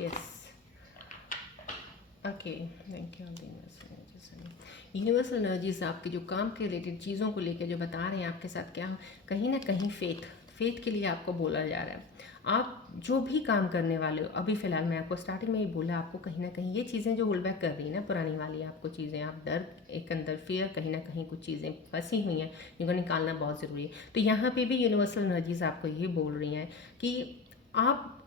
Yes, okay, thank you. Universal energies आपके जो काम के रिलेटेड चीज़ों को लेकर जो बता रहे हैं आपके साथ, क्या कहीं ना कहीं फेथ के लिए आपको बोला जा रहा है। आप जो भी काम करने वाले हो, अभी फ़िलहाल मैं आपको स्टार्टिंग में ही बोला, आपको कहीं ना कहीं ये चीज़ें जो होल्ड बैक कर रही है ना, पुरानी वाली आपको चीज़ें, आप डर, एक अंदर फियर, कहीं ना कहीं कुछ चीज़ें फंसी हुई हैं जिनको निकालना बहुत ज़रूरी है। तो यहाँ पे भी यूनिवर्सल एनर्जीज आपको ये बोल रही हैं कि आप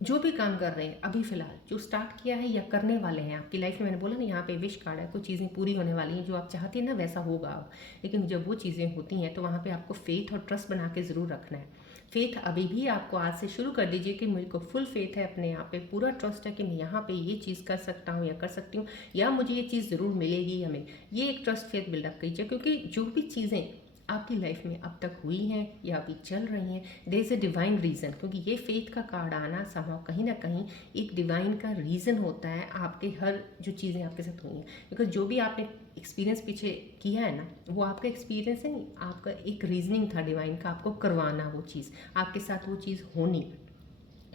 जो भी काम कर रहे हैं अभी फ़िलहाल, जो स्टार्ट किया है या करने वाले हैं आपकी लाइफ में, मैंने बोला ना यहाँ पे विश कार्ड है, कुछ चीज़ें पूरी होने वाली हैं जो आप चाहते हैं ना वैसा होगा अब। लेकिन जब वो चीज़ें होती हैं तो वहाँ पे आपको फेथ और ट्रस्ट बना के ज़रूर रखना है। फेथ अभी भी आपको आज से शुरू कर दीजिए कि मुझे को फुल फेथ है अपने आप पे, पूरा ट्रस्ट है कि मैं यहाँ पे ये चीज़ कर सकता हूँ या कर सकती हूँ, या मुझे ये चीज़ ज़रूर मिलेगी या ये एक ट्रस्ट फेथ बिल्डअप कीजिए। क्योंकि जो भी चीज़ें आपकी लाइफ में अब तक हुई हैं या अभी चल रही हैं, there is a divine reason. क्योंकि ये फेथ का कार्ड आना समाव कहीं ना कहीं एक डिवाइन का रीज़न होता है आपके हर जो चीज़ें आपके साथ हुई हैं। बिकॉज जो भी आपने एक्सपीरियंस पीछे किया है ना, वो आपका एक्सपीरियंस है नहीं, आपका एक रीजनिंग था डिवाइन का, आपको करवाना वो चीज़, आपके साथ वो चीज़ होनी।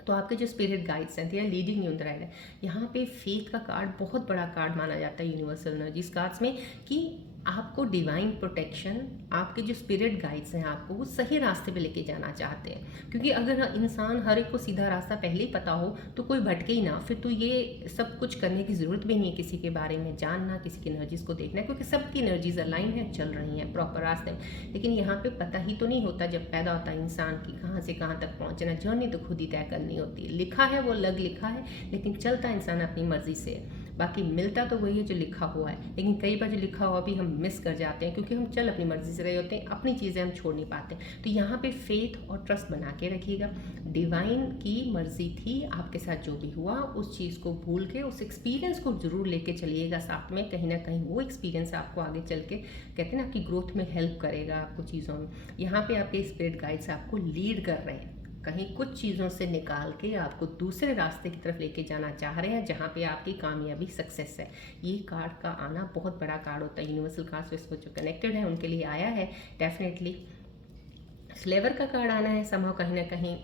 तो आपके जो स्पिरिट गाइड्स हैं, they are leading you in the right. यहाँ पे फेथ का कार्ड बहुत बड़ा कार्ड माना जाता है यूनिवर्सल एनर्जीज कार्ड्स में, कि आपको डिवाइन प्रोटेक्शन, आपके जो स्पिरिट गाइड्स हैं आपको वो सही रास्ते पे लेके जाना चाहते हैं। क्योंकि अगर इंसान हर एक को सीधा रास्ता पहले ही पता हो तो कोई भटके ही ना, फिर तो ये सब कुछ करने की ज़रूरत भी नहीं है, किसी के बारे में जानना, किसी की एनर्जीज़ को देखना, क्योंकि सबकी एनर्जीज अलाइन है, चल रही हैं प्रॉपर रास्ते में। लेकिन यहाँ पे पता ही तो नहीं होता जब पैदा होता है इंसान की कहाँ से कहाँ तक पहुँचना, जर्नी तो खुद ही तय करनी होती है। लिखा है वो अलग लिखा है, लेकिन चलता इंसान अपनी मर्जी से, बाकी मिलता तो वही है जो लिखा हुआ है। लेकिन कई बार जो लिखा हुआ भी हम मिस कर जाते हैं, क्योंकि हम चल अपनी मर्जी से रहे होते हैं, अपनी चीज़ें हम छोड़ नहीं पाते। तो यहाँ पे फेथ और ट्रस्ट बना के रखिएगा। डिवाइन की मर्जी थी, आपके साथ जो भी हुआ उस चीज़ को भूल के उस एक्सपीरियंस को ज़रूर लेके चलिएगा साथ में। कहीं ना कहीं वो एक्सपीरियंस आपको आगे चल के, कहते हैं ना, आपकी ग्रोथ में हेल्प करेगा आपको चीज़ों में। यहाँ पे आपके स्पिरिट गाइड्स आपको लीड कर रहे हैं, कहीं कुछ चीज़ों से निकाल के आपको दूसरे रास्ते की तरफ लेके जाना चाह रहे हैं, जहाँ पे आपकी कामयाबी, सक्सेस है। ये कार्ड का आना बहुत बड़ा कार्ड होता है यूनिवर्सल कार्ड से, इसको जो कनेक्टेड है उनके लिए आया है डेफिनेटली। क्लेवर का कार्ड आना है समहाउ कहीं ना कहीं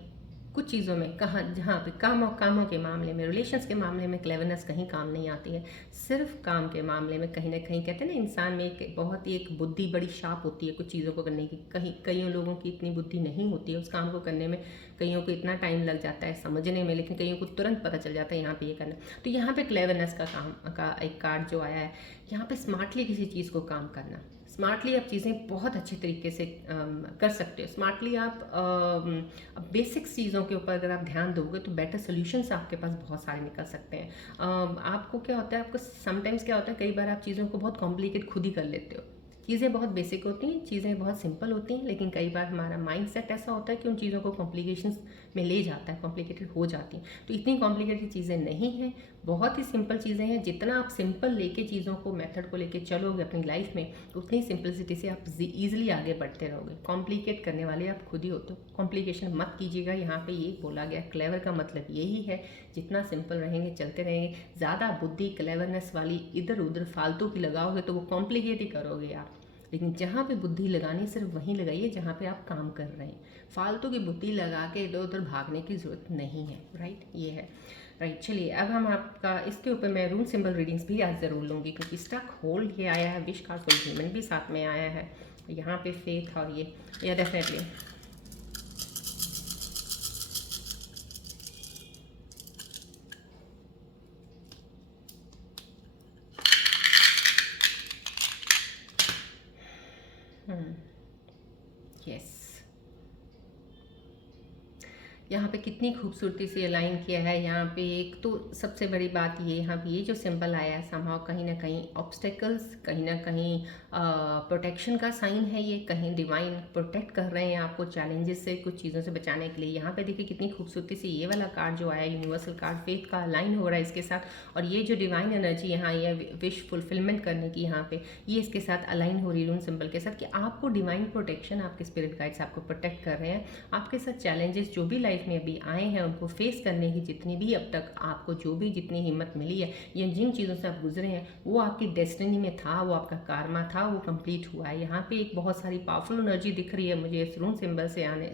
कुछ चीज़ों में, कहाँ जहाँ पे कामों के मामले में, रिलेशंस के मामले में क्लेवरनेस कहीं काम नहीं आती है। सिर्फ काम के मामले में कहीं ना कहीं कहते हैं ना, इंसान में एक बहुत ही एक बुद्धि बड़ी शार्प होती है कुछ चीज़ों को करने की। कहीं कईयों लोगों की इतनी बुद्धि नहीं होती है उस काम को करने में, कईयों को इतना टाइम लग जाता है समझने में, लेकिन कईयों को तुरंत पता चल जाता है यहाँ पे ये करना। तो यहाँ पे क्लेवरनेस का काम का एक कार्ड जो आया है, यहाँ पे स्मार्टली किसी चीज़ को काम करना। स्मार्टली आप चीज़ें बहुत अच्छे तरीके से कर सकते हो। स्मार्टली आप बेसिक चीज़ों के ऊपर अगर आप ध्यान दोगे तो बेटर सोल्यूशंस आपके पास बहुत सारे निकल सकते हैं। आपको क्या होता है, आपको समटाइम्स क्या होता है, कई बार आप चीज़ों को बहुत कॉम्प्लिकेट खुद ही कर लेते हो। चीज़ें बहुत बेसिक होती हैं, चीज़ें बहुत सिंपल होती हैं, लेकिन कई बार हमारा माइंडसेट ऐसा होता है कि उन चीज़ों को कॉम्प्लिकेशंस में ले जाता है, कॉम्प्लिकेटेड हो जाती हैं। तो इतनी कॉम्प्लिकेटेड चीज़ें नहीं हैं, बहुत ही सिंपल चीज़ें हैं। जितना आप सिंपल लेके चीज़ों को, मेथड को लेके चलोगे अपनी लाइफ में, उतनी सिंपलिसिटी से आप ईजिली आगे बढ़ते रहोगे। कॉम्प्लिकेट करने वाले आप खुद ही होते हो। कॉम्प्लिकेशन मत कीजिएगा, यहाँ पे ये बोला गया। क्लेवर का मतलब यही है, जितना सिंपल रहेंगे, चलते रहेंगे। ज़्यादा बुद्धि क्लेवरनेस वाली इधर उधर फालतू की लगाओगे तो वो कॉम्प्लिकेट ही करोगे आप। लेकिन जहाँ पे बुद्धि लगानी, सिर्फ वहीं लगाइए जहाँ पे आप काम कर रहे हैं। फालतू की बुद्धि लगा के इधर उधर भागने की ज़रूरत नहीं है। राइट, ये है। राइट, चलिए अब हम आपका इसके ऊपर मैं रून सिंबल रीडिंग्स भी आज ज़रूर लूँगी, क्योंकि स्टक होल्ड ये आया है, विश कार्ड फुलफिलमेंट भी साथ में आया है, यहाँ पे फेथ और ये या डेफिनेटली। यस, यहाँ पे कितनी खूबसूरती से अलाइन किया है। यहाँ पे एक तो सबसे बड़ी बात ये, यहाँ पे ये जो सिंबल आया है समहाउ कहीं ना कहीं ऑब्स्टेकल्स, कहीं ना कहीं प्रोटेक्शन का साइन है। ये कहीं डिवाइन प्रोटेक्ट कर रहे हैं आपको चैलेंजेस से, कुछ चीज़ों से बचाने के लिए। यहाँ पे देखिए कितनी खूबसूरती से ये वाला कार्ड जो आया, यूनिवर्सल कार्ड, फेथ का अलाइन हो रहा है इसके साथ। और ये जो डिवाइन एनर्जी यहाँ ये विश फुलफिलमेंट करने की, यहाँ पे ये इसके साथ अलाइन हो रही है रून सिंबल के साथ, कि आपको डिवाइन प्रोटेक्शन, आपके स्पिरिट गाइड्स आपको प्रोटेक्ट कर रहे हैं। आपके साथ चैलेंजेस जो भी लाइफ में अभी आए हैं उनको फेस करने की, जितनी भी अब तक आपको जो भी जितनी हिम्मत मिली है, या जिन चीज़ों से आप गुजरे हैं, वो आपकी डेस्टिनी में था, वो आपका कारमा था, वो कंप्लीट हुआ है। यहाँ पे एक बहुत सारी पावरफुल एनर्जी दिख रही है मुझे इस रून सिंबल से आने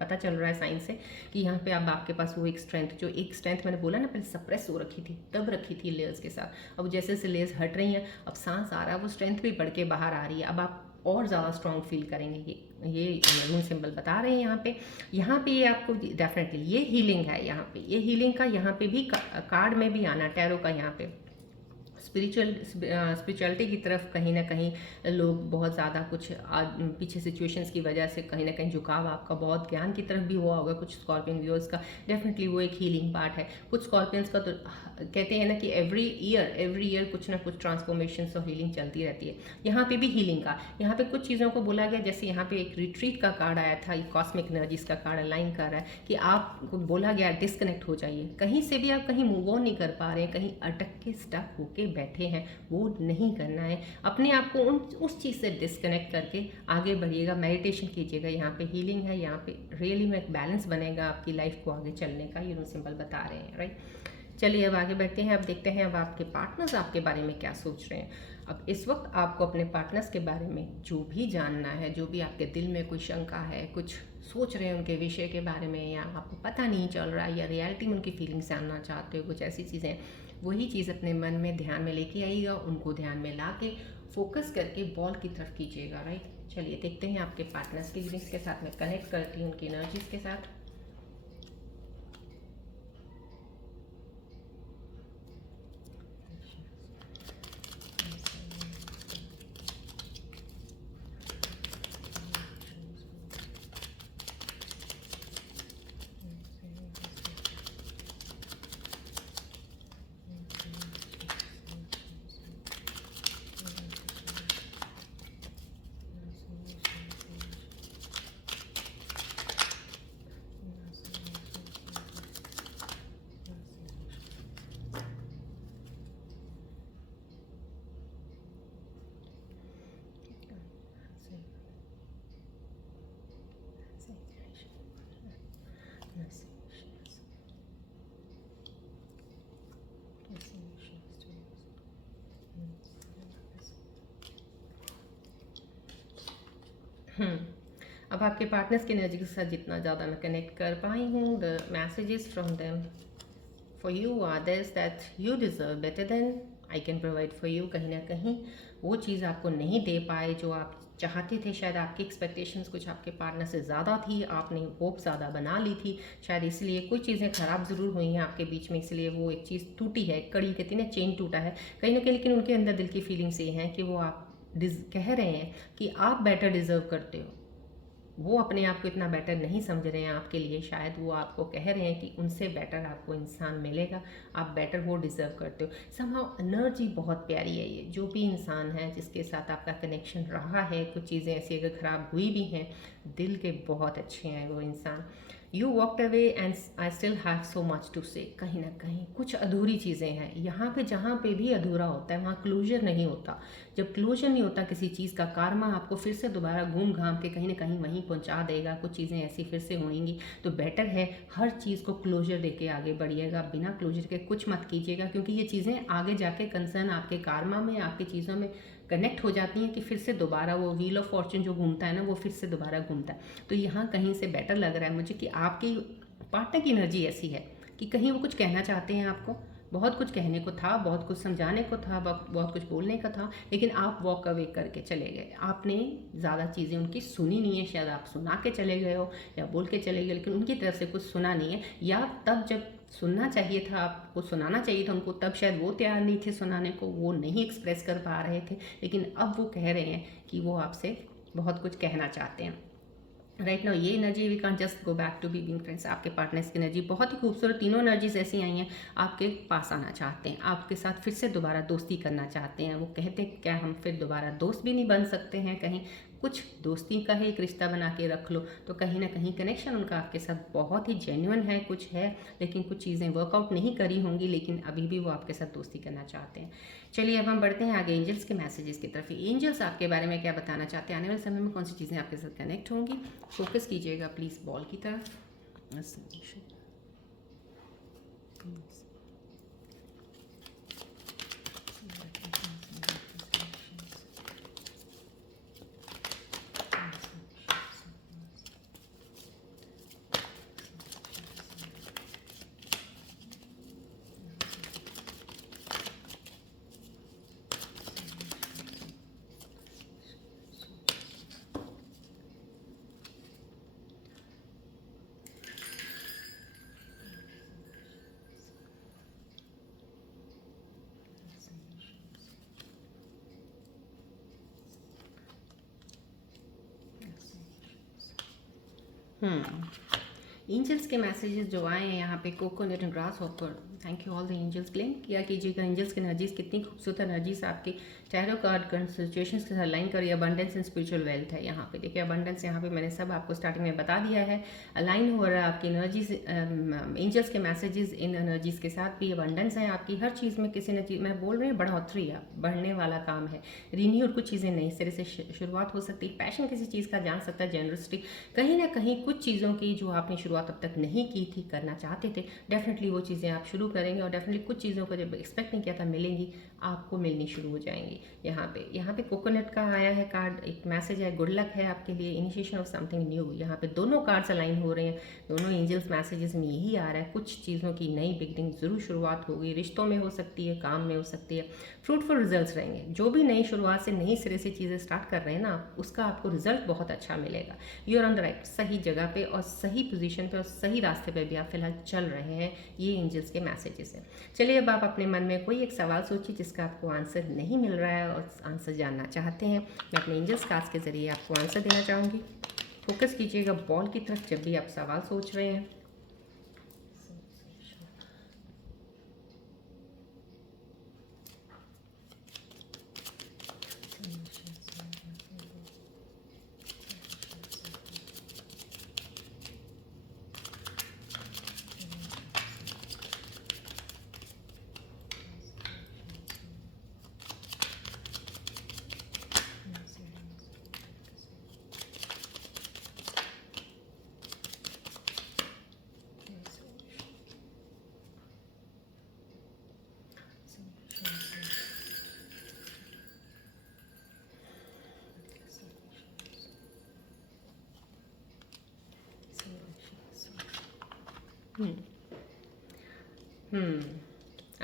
पता चल रहा है साइंस से, कि यहाँ पे अब आपके पास वो एक स्ट्रेंथ, जो एक स्ट्रेंथ मैंने बोला ना पहले सप्रेस हो रखी थी, तब रखी थी लेयर्स के साथ, अब जैसे जैसे लेयर्स हट रही हैं, अब सांस आ रहा है, वो स्ट्रेंथ भी बढ़ के बाहर आ रही है। अब आप और ज़्यादा स्ट्रॉन्ग फील करेंगे। ये रून सिंबल बता रहे हैं यहाँ पे ये आपको डेफिनेटली ये हीलिंग है। यहाँ पे ये हीलिंग का यहाँ पे भी कार्ड में भी आना, टैरो का यहाँ पे स्पिरिचुअलिटी की तरफ कहीं ना कहीं लोग बहुत ज़्यादा कुछ पीछे सिचुएशंस की वजह से कहीं ना कहीं झुकाव आपका बहुत ज्ञान की तरफ भी हुआ होगा कुछ स्कॉर्पियन व्यूअर्स का। डेफिनेटली वो एक हीलिंग पार्ट है। कुछ स्कॉर्पियंस का तो कहते हैं ना कि एवरी ईयर कुछ ना कुछ ट्रांसफॉर्मेशन और हीलिंग चलती रहती है। यहाँ पे भी हीलिंग का, यहाँ पे कुछ चीज़ों को बोला गया, जैसे यहाँ पे एक रिट्रीट का कार्ड आया था, कॉस्मिक एनर्जीज का कार्ड अलाइन कर रहा है कि आपको बोला गया डिस्कनेक्ट हो जाइए। कहीं से भी आप कहीं मूव ऑन नहीं कर पा रहे हैं, कहीं अटक के स्टक होके बैठे हैं, वो नहीं करना है। अपने आप को उस चीज़ से डिस्कनेक्ट करके आगे बढ़िएगा, मेडिटेशन कीजिएगा। यहाँ पे हीलिंग है, यहाँ पे रियली में एक बैलेंस बनेगा आपकी लाइफ को आगे चलने का, ये सिंबल बता रहे हैं। राइट, चलिए अब आगे बढ़ते हैं। अब देखते हैं अब आपके पार्टनर्स आपके बारे में क्या सोच रहे हैं। अब इस वक्त आपको अपने पार्टनर्स के बारे में जो भी जानना है, जो भी आपके दिल में कोई शंका है, कुछ सोच रहे हैं उनके विषय के बारे में, या आपको पता नहीं चल रहा है, या रियलिटी में उनकी फीलिंग्स जानना चाहते हो, कुछ ऐसी चीज़ें, वही चीज़ अपने मन में ध्यान में लेके आइएगा, उनको ध्यान में ला के फोकस करके बॉल की तरफ कीजिएगा। राइट, चलिए देखते हैं आपके पार्टनर्स की फीलिंग्स के साथ। मैं कनेक्ट करती हूँ उनकी एनर्जीज के साथ। अब आपके पार्टनर्स की एनर्जी के साथ जितना ज़्यादा मैं कनेक्ट कर पाई हूँ, the messages from them for you are this that you deserve better than I can provide for you. कहीं ना कहीं वो चीज़ आपको नहीं दे पाए जो आप चाहते थे, शायद आपकी एक्सपेक्टेशंस कुछ आपके पार्टनर से ज़्यादा थी, आपने होप ज़्यादा बना ली थी, शायद इसलिए कुछ चीज़ें ख़राब ज़रूर हुई हैं आपके बीच में, इसलिए वो एक चीज़ टूटी है, कड़ी कहती है ना, चेन टूटा है कहीं ना कहीं। लेकिन उनके अंदर दिल की फीलिंग्स ये हैं कि वो आप कह रहे हैं कि आप बेटर डिज़र्व करते हो। वो अपने आप को इतना बेटर नहीं समझ रहे हैं आपके लिए, शायद वो आपको कह रहे हैं कि उनसे बेटर आपको इंसान मिलेगा, आप बेटर वो डिज़र्व करते हो। समहाउ एनर्जी बहुत प्यारी है। ये जो भी इंसान है जिसके साथ आपका कनेक्शन रहा है, कुछ चीज़ें ऐसी अगर ख़राब हुई भी हैं, दिल के बहुत अच्छे हैं वो इंसान। You walked away and I still have so much to say. कहीं ना कहीं कुछ अधूरी चीज़ें हैं यहाँ पे, जहाँ पे भी अधूरा होता है वहाँ क्लोजर नहीं होता। जब क्लोजर नहीं होता किसी चीज़ का, कार्मा आपको फिर से दोबारा घूम घाम के कहीं ना कहीं वहीं पहुँचा देगा, कुछ चीज़ें ऐसी फिर से होंगी। तो बेटर है हर चीज़ को क्लोजर दे के आगे बढ़िएगा, बिना क्लोजर के कुछ मत कीजिएगा, क्योंकि ये चीज़ें आगे जाके कंसर्न आपके कार्मा में, आपकी चीज़ों में कनेक्ट हो जाती हैं कि फिर से दोबारा वो व्हील ऑफ फॉर्चून जो घूमता है ना, वो फिर से दोबारा घूमता है। तो यहाँ कहीं से बेटर लग रहा है मुझे कि आपकी पार्टनर की एनर्जी ऐसी है कि कहीं वो कुछ कहना चाहते हैं आपको, बहुत कुछ कहने को था, बहुत कुछ समझाने को था, बहुत कुछ बोलने का था, लेकिन आप वॉक अवे करके चले गए। आपने ज़्यादा चीज़ें उनकी सुनी नहीं है, शायद आप सुना के चले गए हो या बोल के चले गए, लेकिन उनकी तरफ से कुछ सुना नहीं है, या तब जब सुनना चाहिए था, आपको सुनाना चाहिए था उनको, तब शायद वो तैयार नहीं थे सुनाने को, वो नहीं एक्सप्रेस कर पा रहे थे। लेकिन अब वो कह रहे हैं कि वो आपसे बहुत कुछ कहना चाहते हैं। राइट नाउ ये energy we can't just go back to be being friends. आपके पार्टनर्स की एनर्जी बहुत ही खूबसूरत, तीनों एनर्जीज ऐसी आई हैं, आपके पास आना चाहते हैं, आपके साथ फिर से दोबारा दोस्ती करना चाहते हैं। वो कहते हैं क्या हम फिर दोबारा दोस्त भी नहीं बन सकते हैं, कहीं कुछ दोस्ती का ही एक रिश्ता बना के रख लो। तो कहीं ना कहीं कनेक्शन उनका आपके साथ बहुत ही जेन्युइन है, कुछ है, लेकिन कुछ चीज़ें वर्कआउट नहीं करी होंगी, लेकिन अभी भी वो आपके साथ दोस्ती करना चाहते हैं। चलिए अब हम बढ़ते हैं आगे एंजल्स के मैसेजेस की तरफ। एंजल्स आपके बारे में क्या बताना चाहते हैं, आने वाले समय में कौन सी चीज़ें आपके साथ कनेक्ट होंगी। फोकस कीजिएगा प्लीज़ बॉल की तरफ। एंजल्स के मैसेजेस जो आए हैं यहाँ पे, coconut and grasshopper, thank you all the angels. Claim किया कीजिएगा एंजल्स की एनर्जीज, कितनी खूबसूरत एनर्जीज आपकी टैरो कार्ड सिचुएशंस के साथ अलाइन करिए। अबंडेंस एंड स्पिरिचुअल वेल्थ है यहाँ पे, देखिए अबंडेंस यहाँ पे मैंने सब आपको स्टार्टिंग में बता दिया है, अलाइन हो रहा है आपकी एनर्जीज, एंजल्स के मैसेजेस इन एनर्जीज के साथ भी। अबंडेंस है आपकी हर चीज़ में, किसी न चीज़ मैं बोल रही हूँ बढ़ोतरी है, बढ़ने वाला काम है, रिन्यू, और कुछ चीज़ें नई सिरे से शुरुआत हो सकती है, पैशन किसी चीज़ का जान सकता है, जेनरसिटी, कहीं ना कहीं कुछ चीज़ों की जो आपने शुरुआत अब तक नहीं की थी, करना चाहते थे, डेफिनेटली वो चीज़ें आप शुरू करेंगे, और डेफिनेटली कुछ चीज़ों को जब एक्सपेक्ट नहीं किया था मिलेंगी, आपको मिलनी शुरू हो जाएंगी। यहाँ पे कोकोनट का आया है कार्ड, एक मैसेज है, गुड लक है आपके लिए, इनिशिएशन ऑफ समथिंग न्यू। यहाँ पे दोनों कार्ड्स अलाइन हो रहे हैं, दोनों एंजल्स मैसेजेस में यही आ रहा है, कुछ चीज़ों की नई बिगनिंग जरूर शुरुआत होगी, रिश्तों में हो सकती है, काम में हो सकती है, फ्रूटफुल रिजल्ट्स रहेंगे। जो भी नई शुरुआत से नई सिरे से चीज़ें स्टार्ट कर रहे हैं ना, उसका आपको रिजल्ट बहुत अच्छा मिलेगा। You are on the right, सही जगह पे और सही पोजीशन पे और सही रास्ते पे भी आप फिलहाल चल रहे हैं, ये एंजल्स के मैसेजेस हैं। चलिए अब आप अपने मन में कोई एक सवाल सोचिए जिसका आपको आंसर नहीं मिल रहा है और आंसर जानना चाहते हैं। मैं अपने एंजल्स कार्ड्स के जरिए आपको आंसर देना चाहूँगी। फोकस कीजिएगा बॉल की तरफ जब भी आप सवाल सोच रहे हैं। हम्म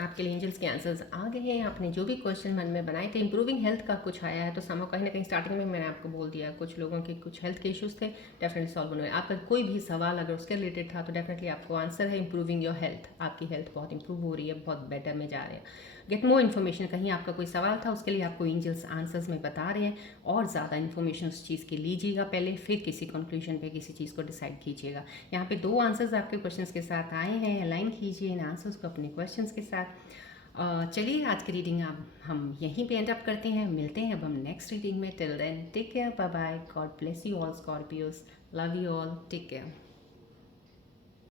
आपके लिए एंजल्स के आंसर्स आ गए हैं। आपने जो भी क्वेश्चन मन में बनाए थे, इंप्रूविंग हेल्थ का कुछ आया है, तो समझो कहीं ना कहीं स्टार्टिंग में मैंने आपको बोल दिया, कुछ लोगों के कुछ हेल्थ के इश्यूज थे, डेफिनेटली सॉल्व होने वाले। आपका कोई भी सवाल अगर उसके रिलेटेड था तो डेफिनेटली आपको आंसर है इंप्रूविंग योर हेल्थ। आपकी हेल्थ बहुत इंप्रूव हो रही है, बहुत बेटर में जा रहे हैं। गेट मोर इन्फॉर्मेशन, कहीं आपका कोई सवाल था उसके लिए आपको एंजल्स आंसर्स में बता रहे हैं, और ज़्यादा इन्फॉर्मेशन उस चीज़ की लीजिएगा पहले, फिर किसी कंक्लूजन पे किसी चीज़ को डिसाइड कीजिएगा। यहाँ पे 2 आंसर्स आपके क्वेश्चंस के साथ आए हैं, अलाइन कीजिए इन आंसर्स को अपने क्वेश्चंस के साथ। चलिए आज की रीडिंग अब हम यहीं पे एंड अप करते हैं, मिलते हैं अब हम नेक्स्ट रीडिंग में। Till then take care, bye bye, God bless you all Scorpios, love you all, take care.